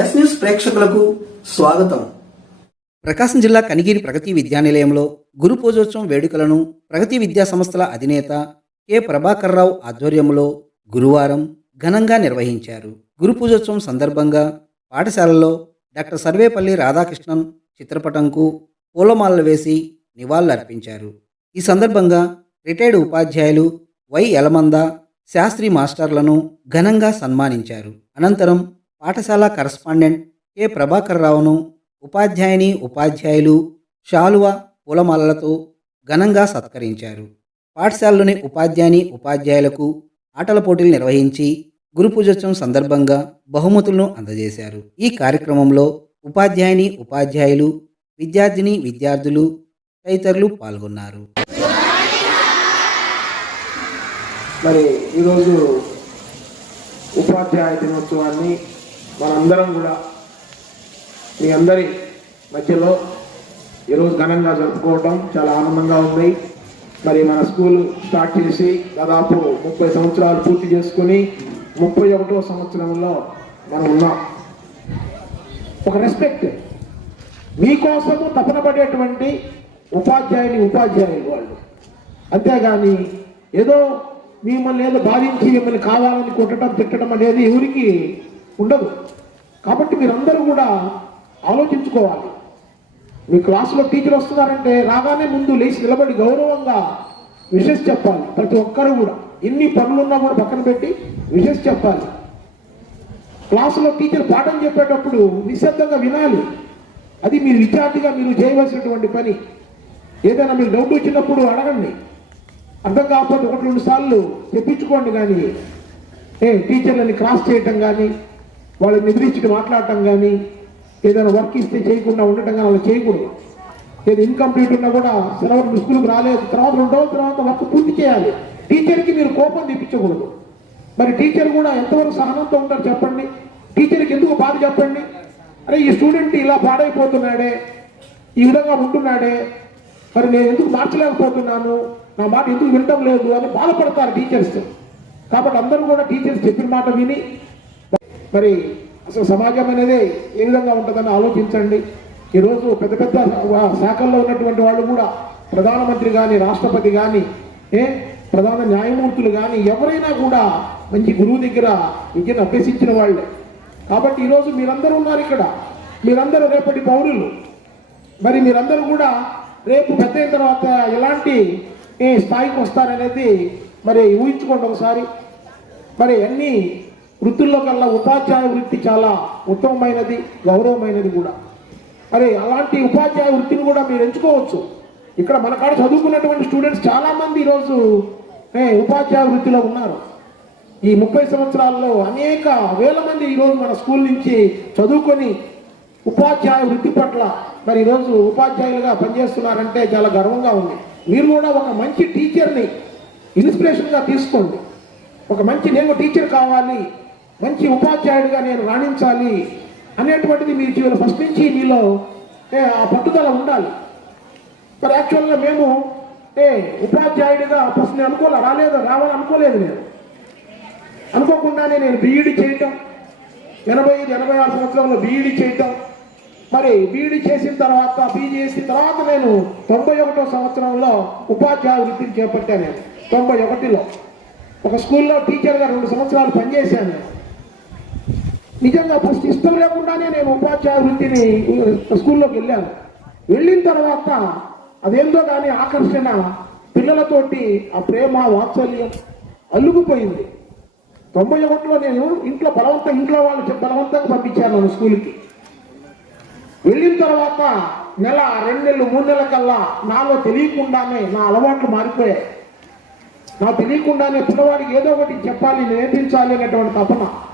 Yes news ప్రేక్షకులకు స్వాగతం. ప్రకాశం జిల్లా కనిగిరి ప్రగతి విద్యానిలయంలో గురు పూజోత్సవం వేడుకలను ప్రగతి విద్యా సంస్థల అధినేత కె. ప్రభాకర్రావు ఆధ్వర్యంలో గురువారం ఘనంగా నిర్వహించారు. గురు పూజోత్సవం సందర్భంగా పాఠశాలలో డాక్టర్ సర్వేపల్లి రాధాకృష్ణన్ చిత్రపటంకు పూలమాలలు వేసి నివాళులర్పించారు. ఈ సందర్భంగా రిటైర్డ్ ఉపాధ్యాయులు వై యలమంద శాస్త్రి మాస్టర్లను ఘనంగా సన్మానించారు. అనంతరం పాఠశాల కరస్పాండెంట్ కె. ప్రభాకర్ రావును ఉపాధ్యాయుని ఉపాధ్యాయులు శాలువ పూలమాలలతో ఘనంగా సత్కరించారు. పాఠశాలలోని ఉపాధ్యాయుని ఉపాధ్యాయులకు ఆటల పోటీలు నిర్వహించి గురు పూజోత్సవం సందర్భంగా బహుమతులను అందజేశారు. ఈ కార్యక్రమంలో ఉపాధ్యాయుని ఉపాధ్యాయులు విద్యార్థిని విద్యార్థులు తదితరులు పాల్గొన్నారు. మరి ఈరోజు ఉపాధ్యాయ దినోత్సవాన్ని మనందరం కూడా మీ అందరి మధ్యలో ఈరోజు ఘనంగా జరుపుకోవడం చాలా ఆనందంగా ఉంది. మరి మన స్కూల్ స్టార్ట్ చేసి దాదాపు ముప్పై సంవత్సరాలు పూర్తి చేసుకుని ముప్పై ఒకటో సంవత్సరంలో మనం ఉన్నాం. ఒక రెస్పెక్ట్ మీకోసము తపన పడేటువంటి ఉపాధ్యాయుని ఉపాధ్యాయులు వాళ్ళు. అంతేగాని ఏదో మిమ్మల్ని ఏదో భావించి మిమ్మల్ని కావాలని కొట్టడం తిట్టడం అనేది ఎవరికి ఉండదు. కాబట్టి మీరందరూ కూడా ఆలోచించుకోవాలి. మీ క్లాసులో టీచర్ వస్తున్నారంటే రాగానే ముందు లేచి నిలబడి గౌరవంగా విషెస్ చెప్పాలి. ప్రతి ఒక్కరు కూడా. ఎన్ని పనులున్నా కూడా పక్కన పెట్టి విషెస్ చెప్పాలి. క్లాసులో టీచర్ పాఠం చెప్పేటప్పుడు నిశ్శబ్దంగా వినాలి. అది మీరు విద్యార్థిగా మీరు చేయవలసినటువంటి పని. ఏదైనా మీరు డౌట్ వచ్చినప్పుడు అడగండి. అర్థం కాకపోతే ఒకటి రెండు సార్లు చెప్పించుకోండి కానీ. ఏ టీచర్లని క్రాస్ చేయటం కానీ వాళ్ళని ఎదిరించి మాట్లాడటం కానీ ఏదైనా వర్క్ ఇస్తే చేయకుండా ఉండటం కానీ అలా చేయకూడదు. ఏది ఇన్కంప్లీట్ ఉన్నా కూడా సెలవు స్కూల్కి రాలేదు. తర్వాత రెండు రోజుల తర్వాత వర్క్ పూర్తి చేయాలి. టీచర్కి మీరు కోపం తెప్పించకూడదు. మరి టీచర్ కూడా ఎంతవరకు సహనంతో ఉంటారు చెప్పండి? టీచర్కి ఎందుకు బాధ చెప్పండి? అరే ఈ స్టూడెంట్ ఇలా పాడైపోతున్నాడే ఈ విధంగా ఉంటున్నాడే మరి నేను ఎందుకు మార్చలేకపోతున్నాను? నా మాట ఎందుకు వినటం లేదు అని బాధపడతారు టీచర్స్. కాబట్టి అందరూ కూడా టీచర్స్ చెప్పిన మాట విని మరి అసలు సమాజం అనేది ఏ విధంగా ఉంటుందని ఆలోచించండి. ఈరోజు పెద్ద పెద్ద శాఖల్లో ఉన్నటువంటి వాళ్ళు కూడా ప్రధానమంత్రి కానీ రాష్ట్రపతి కానీ ఏ ప్రధాన న్యాయమూర్తులు కానీ ఎవరైనా కూడా మంచి గురువు దగ్గర విద్యను అభ్యసించిన వాళ్ళే. కాబట్టి ఈరోజు మీరందరూ ఉన్నారు ఇక్కడ. మీరందరూ రేపటి పౌరులు. మరి మీరందరూ కూడా రేపు పెద్ద అయిన తర్వాత ఎలాంటి ఏ స్థాయికి వస్తారనేది మరి ఊహించుకోండి ఒకసారి. మరి అన్నీ వృత్తుల్లో కల్లా ఉపాధ్యాయ వృత్తి చాలా ఉత్తమమైనది గౌరవమైనది కూడా. అరే అలాంటి ఉపాధ్యాయ వృత్తిని కూడా మీరు ఎంచుకోవచ్చు. ఇక్కడ మన కాడ చదువుకున్నటువంటి స్టూడెంట్స్ చాలామంది ఈరోజు ఉపాధ్యాయ వృత్తిలో ఉన్నారు. ఈ ముప్పై సంవత్సరాల్లో అనేక వేల మంది ఈరోజు మన స్కూల్ నుంచి చదువుకొని ఉపాధ్యాయ వృత్తి పట్ల మరి ఈరోజు ఉపాధ్యాయులుగా పనిచేస్తున్నారంటే చాలా గర్వంగా ఉంది. మీరు కూడా ఒక మంచి టీచర్ని ఇన్స్పిరేషన్గా తీసుకోండి. ఒక మంచి నేను టీచర్ కావాలి మంచి ఉపాధ్యాయుడిగా నేను రాణించాలి అనేటువంటిది మీ జీవన ఫస్ట్ నుంచి మీలో ఏ, ఆ పట్టుదల ఉండాలి. మరి యాక్చువల్గా మేము ఏ ఉపాధ్యాయుడిగా ఫస్ట్ నేను అనుకోలే రాలేదు రావాలని అనుకోలేదు నేను. అనుకోకుండానే నేను బీఈడి చేయటం ఎనభై ఐదు ఎనభై ఆరు సంవత్సరంలో బీఈడి చేయటం మరి బీఈడి చేసిన తర్వాత పీజీ చేసిన తర్వాత నేను తొంభై ఒకటో సంవత్సరంలో ఉపాధ్యాయ వృత్తిని చేపట్టాను నేను. తొంభై ఒకటిలో. ఒక స్కూల్లో టీచర్గా రెండు సంవత్సరాలు పనిచేశాను నేను. నిజంగా ఫస్ట్ ఇష్టం లేకుండానే నేను ఉపాధ్యాయ వృత్తిని స్కూల్లోకి వెళ్ళాను. వెళ్ళిన తర్వాత అదేందో కానీ ఆకర్షణ పిల్లలతోటి ఆ ప్రేమ వాత్సల్యం అల్లుకుపోయింది తొంభై ఒకటిలో నేను ఇంట్లో బలవంతం ఇంట్లో వాళ్ళు బలవంతంగా పంపించాను నన్ను స్కూల్కి. వెళ్ళిన తర్వాత నెల రెండు నెలలు మూడు నెలల కల్లా నాలో తెలియకుండానే నా అలవాట్లు మారిపోయాయి. నా తెలియకుండానే పిల్లవాడికి ఏదో ఒకటి చెప్పాలి నేర్పించాలి అనేటువంటి తపన.